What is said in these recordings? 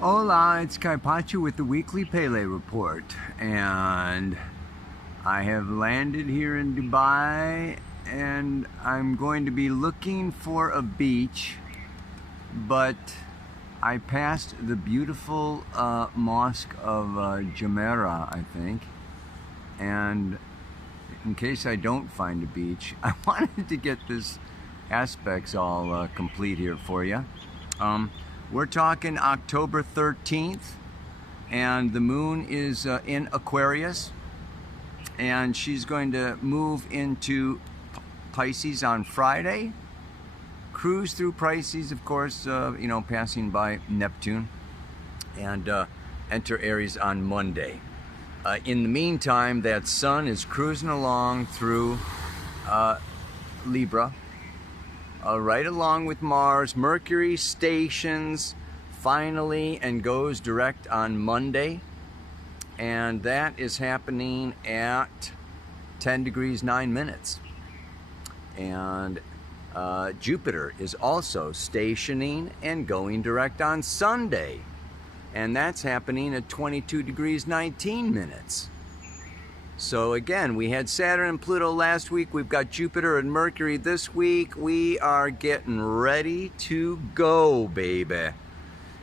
Hola, it's Kaipachu with the Weekly Pele Report, and I have landed here in Dubai, and I'm going to be looking for a beach, but I passed the beautiful mosque of Jumeirah, I think, and in case I don't find a beach, I wanted to get this aspects all complete here for you. We're talking October 13th, and the moon is in Aquarius, and she's going to move into Pisces on Friday, cruise through Pisces, of course, passing by Neptune, and enter Aries on Monday. In the meantime, that sun is cruising along through Libra, right along with Mars. Mercury stations finally and goes direct on Monday, and that is happening at 10 degrees 9 minutes. And Jupiter is also stationing and going direct on Sunday, and that's happening at 22 degrees 19 minutes. So again, we had Saturn and Pluto last week. We've got Jupiter and Mercury this week. We are getting ready to go, baby.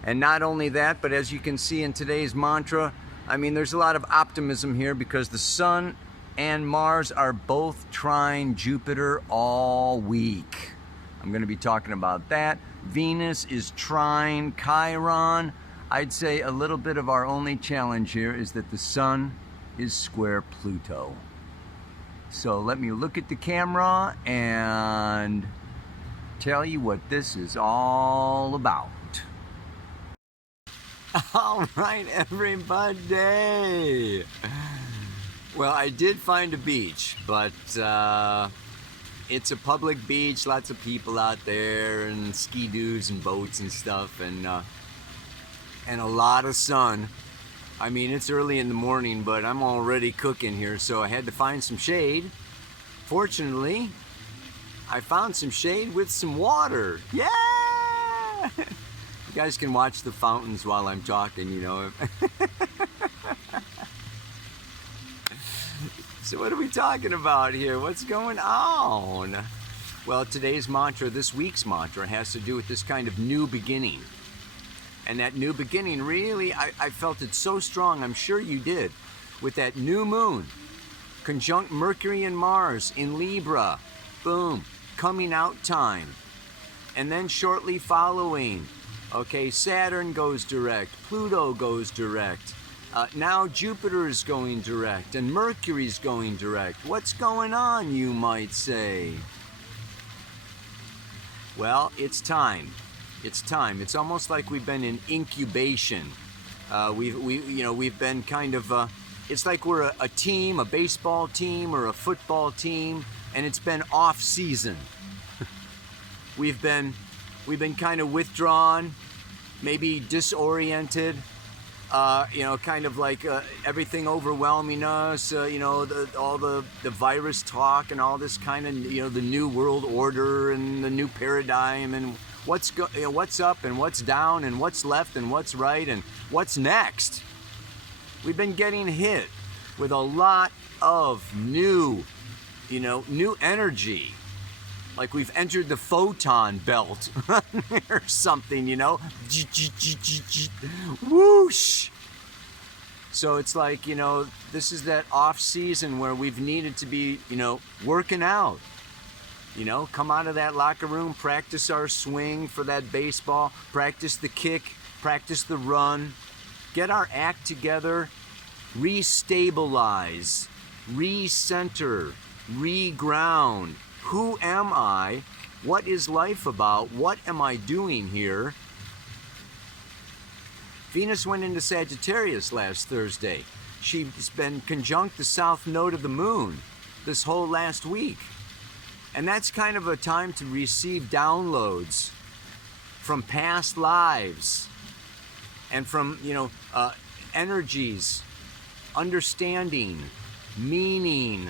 And not only that, but as you can see in today's mantra, I mean, there's a lot of optimism here because the Sun and Mars are both trine Jupiter all week. I'm going to be talking about that. Venus is trine Chiron. I'd say a little bit of our only challenge here is that the Sun is square Pluto. So let me look at the camera and tell you what this is all about. All right, everybody. Well, I did find a beach, but it's a public beach, lots of people out there, and ski-doos and boats and stuff, and a lot of sun. I mean, it's early in the morning, but I'm already cooking here, so I had to find some shade. Fortunately, I found some shade with some water. Yeah! You guys can watch the fountains while I'm talking, you know. So what are we talking about here? What's going on? Well, today's mantra, this week's mantra, has to do with this kind of new beginning. And that new beginning, really, I felt it so strong, I'm sure you did, with that new moon, conjunct Mercury and Mars in Libra, boom, coming out time. And then shortly following, okay, Saturn goes direct, Pluto goes direct, now Jupiter is going direct, and Mercury's going direct. What's going on, you might say? Well, it's time. It's time. It's almost like we've been in incubation. We've been kind of. It's like we're a team, a baseball team or a football team, and it's been off season. we've been kind of withdrawn, maybe disoriented. Kind of like everything overwhelming us. All the virus talk and all this kind of the new world order and the new paradigm and what's up and what's down and what's left and what's right and what's next. We've been getting hit with a lot of new energy. Like we've entered the photon belt or something, Whoosh! So it's like, this is that off season where we've needed to be, working out. Come out of that locker room, practice our swing for that baseball, practice the kick, practice the run, get our act together, restabilize, recenter, reground. Who am I? What is life about? What am I doing here? Venus went into Sagittarius last Thursday. She's been conjunct the south node of the moon this whole last week. And that's kind of a time to receive downloads from past lives and from, energies, understanding, meaning.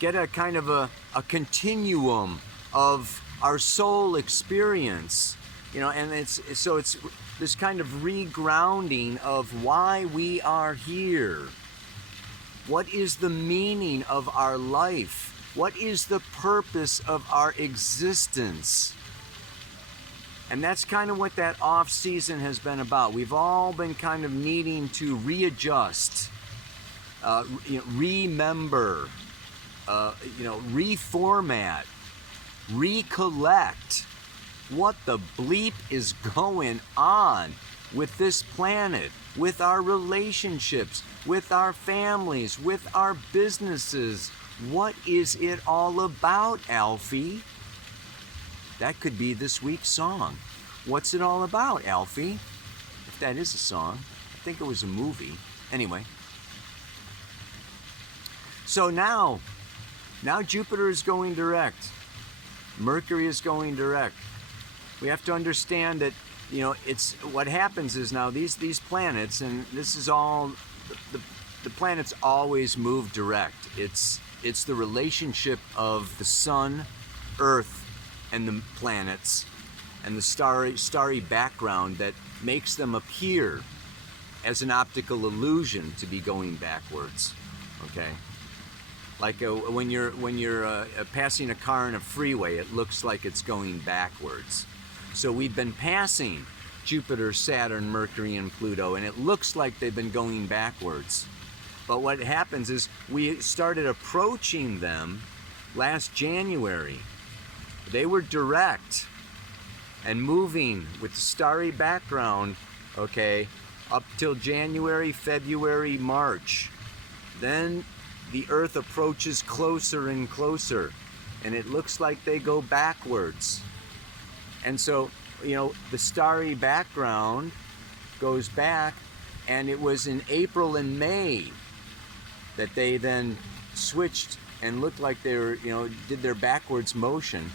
Get a kind of a continuum of our soul experience and it's this kind of regrounding of why we are here. What is the meaning of our life? What is the purpose of our existence? And that's kind of what that off season has been about. We've all been kind of needing to readjust, remember, reformat, recollect what the bleep is going on with this planet, with our relationships, with our families, with our businesses. What is it all about, Alfie? That could be this week's song. What's it all about, Alfie? If that is a song. I think it was a movie. Anyway. So now Jupiter is going direct. Mercury is going direct. We have to understand that, it's what happens is now these planets, and this is all, the planets always move direct. It's the relationship of the sun, Earth, and the planets, and the starry background that makes them appear as an optical illusion to be going backwards. Okay, like when you're passing a car in a freeway, it looks like it's going backwards. So we've been passing Jupiter, Saturn, Mercury, and Pluto, and it looks like they've been going backwards. But what happens is we started approaching them last January. They were direct and moving with the starry background, okay, up till January, February, March. Then the Earth approaches closer and closer, and it looks like they go backwards. And so, the starry background goes back, and it was in April and May that they then switched and looked like they were, did their backwards motion.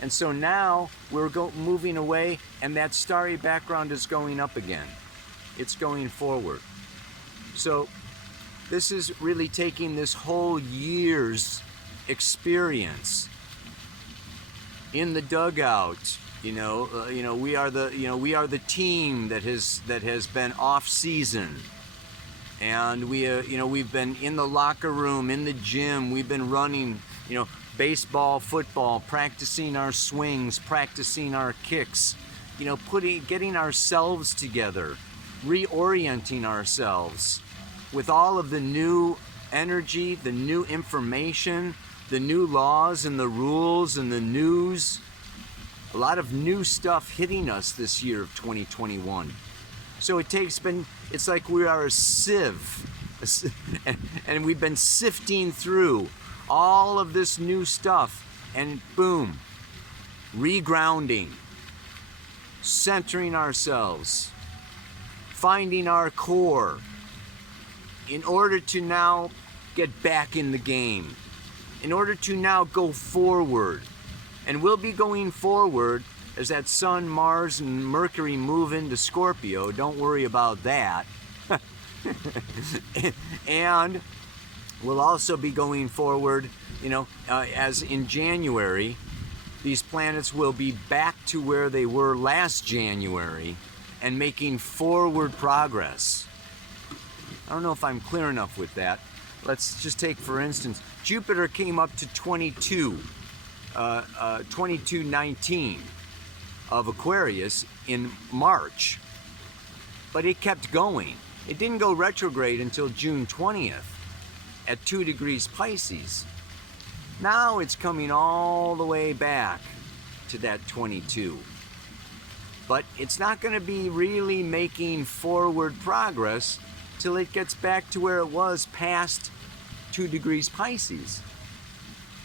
And so now we're moving away, and that starry background is going up again. It's going forward. So this is really taking this whole year's experience in the dugout. We are the team that has been off season, and we've been in the locker room, in the gym. We've been running, baseball, football, practicing our swings, practicing our kicks, getting ourselves together, reorienting ourselves with all of the new energy, the new information, the new laws and the rules and the news. A lot of new stuff hitting us this year of 2021. So it's like we are a sieve, and we've been sifting through all of this new stuff, and boom, regrounding, centering ourselves, finding our core in order to now get back in the game, in order to now go forward. And we'll be going forward as that Sun, Mars, and Mercury move into Scorpio. Don't worry about that. And we'll also be going forward, as in January, these planets will be back to where they were last January and making forward progress. I don't know if I'm clear enough with that. Let's just take, for instance, Jupiter came up to 2219 of Aquarius in March, but it kept going. It didn't go retrograde until June 20th at 2 degrees Pisces. Now it's coming all the way back to that 22. But it's not going to be really making forward progress till it gets back to where it was past 2 degrees Pisces.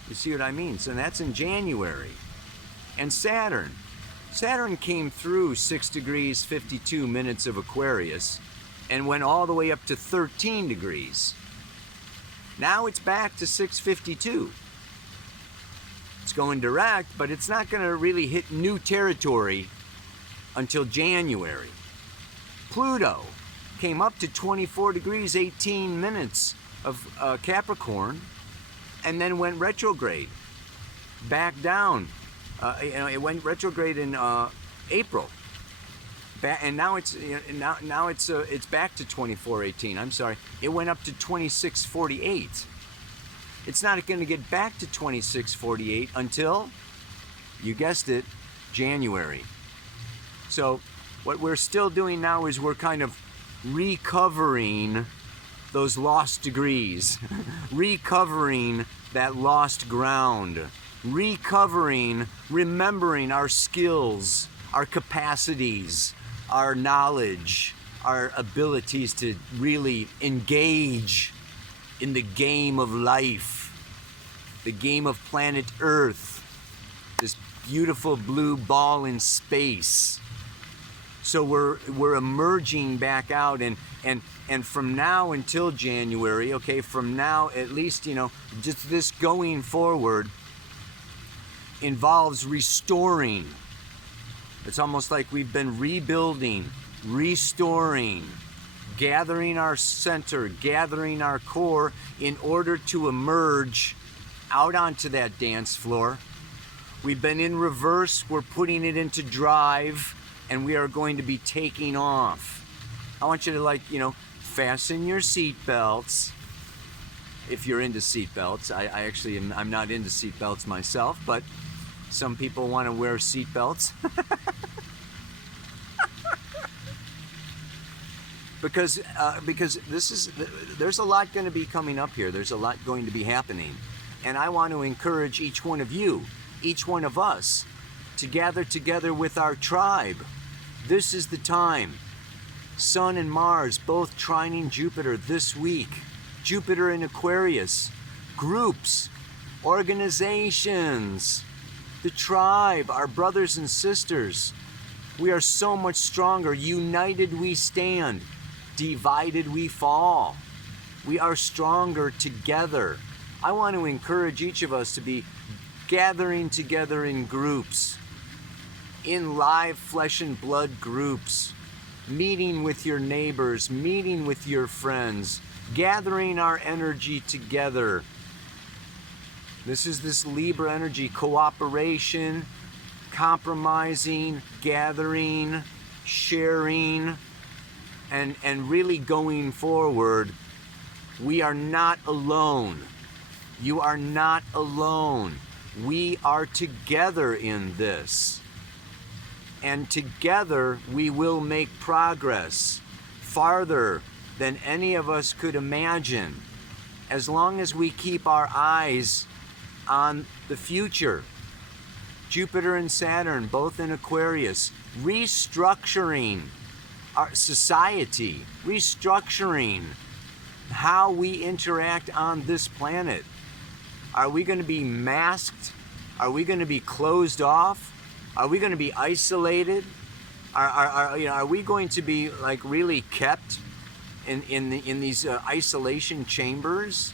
You see what I mean? So that's in January. And Saturn came through 6 degrees 52 minutes of Aquarius and went all the way up to 13 degrees. Now it's back to 652. It's going direct, but it's not going to really hit new territory until January. Pluto came up to 24 degrees 18 minutes of Capricorn, and then went retrograde, back down. It went retrograde in April. And now it's now it's back to 2418. I'm sorry, it went up to 2648. It's not going to get back to 2648 until, you guessed it, January. So what we're still doing now is we're kind of recovering those lost degrees, recovering that lost ground, remembering our skills, our capacities, our knowledge, our abilities to really engage in the game of life, the game of planet Earth, this beautiful blue ball in space. So we're emerging back out, and from now until January, okay, from now at least, just this going forward involves restoring. It's almost like we've been rebuilding, restoring, gathering our center, gathering our core in order to emerge out onto that dance floor. We've been in reverse, we're putting it into drive, and we are going to be taking off. I want you to fasten your seat belts. If you're into seat belts, I'm not into seat belts myself, but some people want to wear seat belts. because there's a lot going to be coming up here. There's a lot going to be happening. And I want to encourage each one of you, each one of us, to gather together with our tribe. This is the time. Sun and Mars both trining Jupiter this week. Jupiter in Aquarius. Groups, organizations, the tribe, our brothers and sisters. We are so much stronger. United we stand. Divided we fall. We are stronger together. I want to encourage each of us to be gathering together in groups, in live flesh and blood groups, meeting with your neighbors, meeting with your friends, gathering our energy together. This is this Libra energy, cooperation, compromising, gathering, sharing, and really going forward. We are not alone. You are not alone. We are together in this. And together we will make progress farther than any of us could imagine, as long as we keep our eyes on the future. Jupiter and Saturn, both in Aquarius, restructuring our society, restructuring how we interact on this planet. Are we going to be masked? Are we going to be closed off? Are we going to be isolated? Are we going to be really kept in these isolation chambers,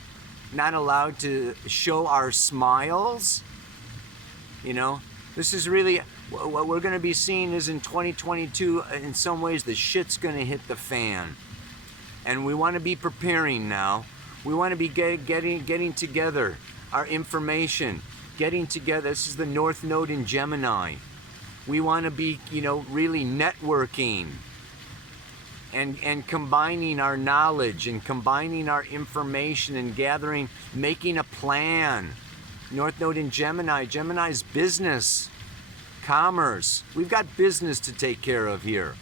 not allowed to show our smiles? This is really what we're going to be seeing is in 2022. In some ways, the shit's going to hit the fan, and we want to be preparing now. We want to be getting together our information, getting together. This is the North Node in Gemini. We want to be, really networking and combining our knowledge and combining our information and gathering, making a plan. North Node in Gemini. Gemini's business, commerce. We've got business to take care of here.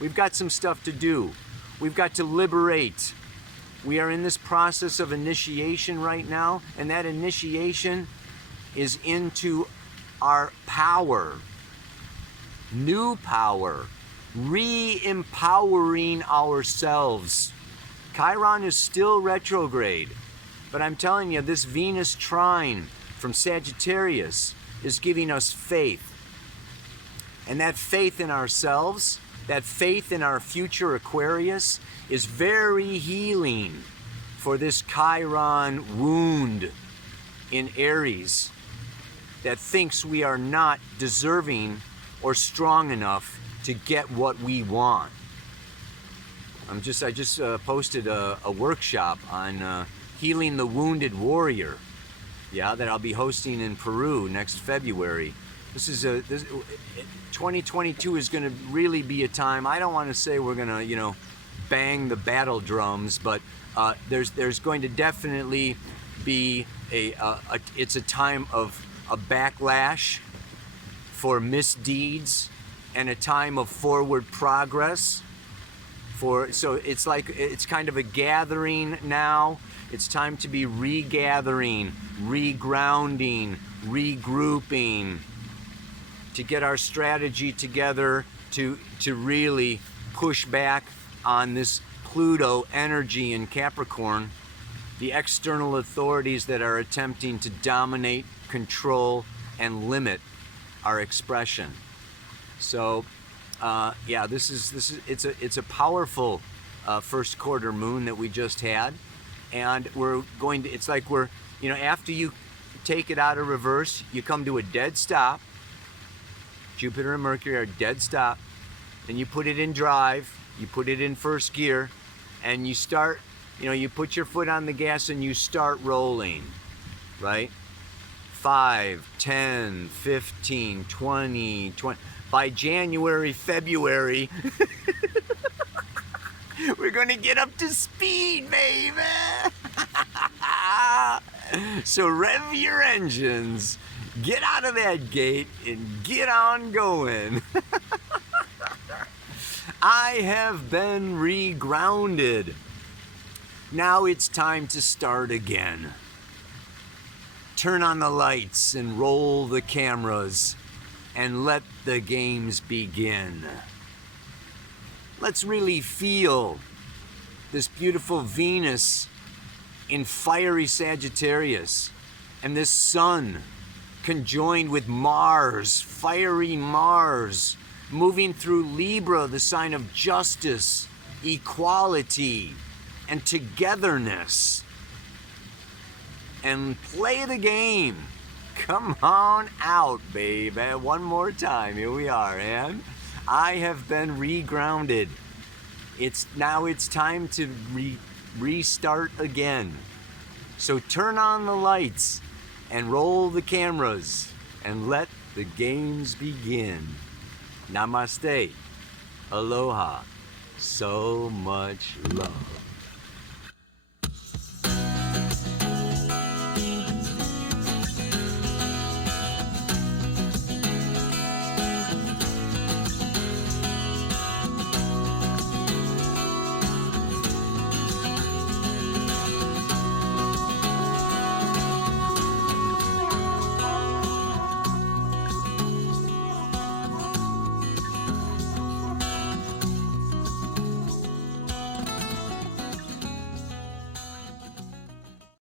We've got some stuff to do. We've got to liberate. We are in this process of initiation right now, and that initiation is into our power. New power, re-empowering ourselves. Chiron is still retrograde, but I'm telling you, this Venus trine from Sagittarius is giving us faith. And that faith in ourselves, that faith in our future Aquarius, is very healing for this Chiron wound in Aries that thinks we are not deserving or strong enough to get what we want. I just posted a workshop on healing the wounded warrior, that I'll be hosting in Peru next February. this 2022 is going to really be a time. I don't want to say we're going to, you know, bang the battle drums, but there's going to definitely be it's a time of a backlash for misdeeds and a time of forward progress. So it's like, it's kind of a gathering now. It's time to be regathering, regrounding, regrouping, to get our strategy together to really push back on this Pluto energy in Capricorn, the external authorities that are attempting to dominate, control, and limit our expression. So yeah, it's a powerful first quarter moon that we just had, and it's like we're, you know, after you take it out of reverse, you come to a dead stop. Jupiter and Mercury are dead stop. Then you put it in drive, you put it in first gear, and you start, you know, you put your foot on the gas and you start rolling, right? 5, 10, 15, 20. By January, February, we're gonna get up to speed, baby. So rev your engines, get out of that gate, and get on going. I have been regrounded. Now it's time to start again. Turn on the lights and roll the cameras and let the games begin. Let's really feel this beautiful Venus in fiery Sagittarius, and this sun conjoined with Mars, fiery Mars, moving through Libra, the sign of justice, equality, and togetherness. And play the game. Come on out, baby. One more time. Here we are, and I have been regrounded. Now it's time to restart again. So turn on the lights and roll the cameras and let the games begin. Namaste. Aloha. So much love.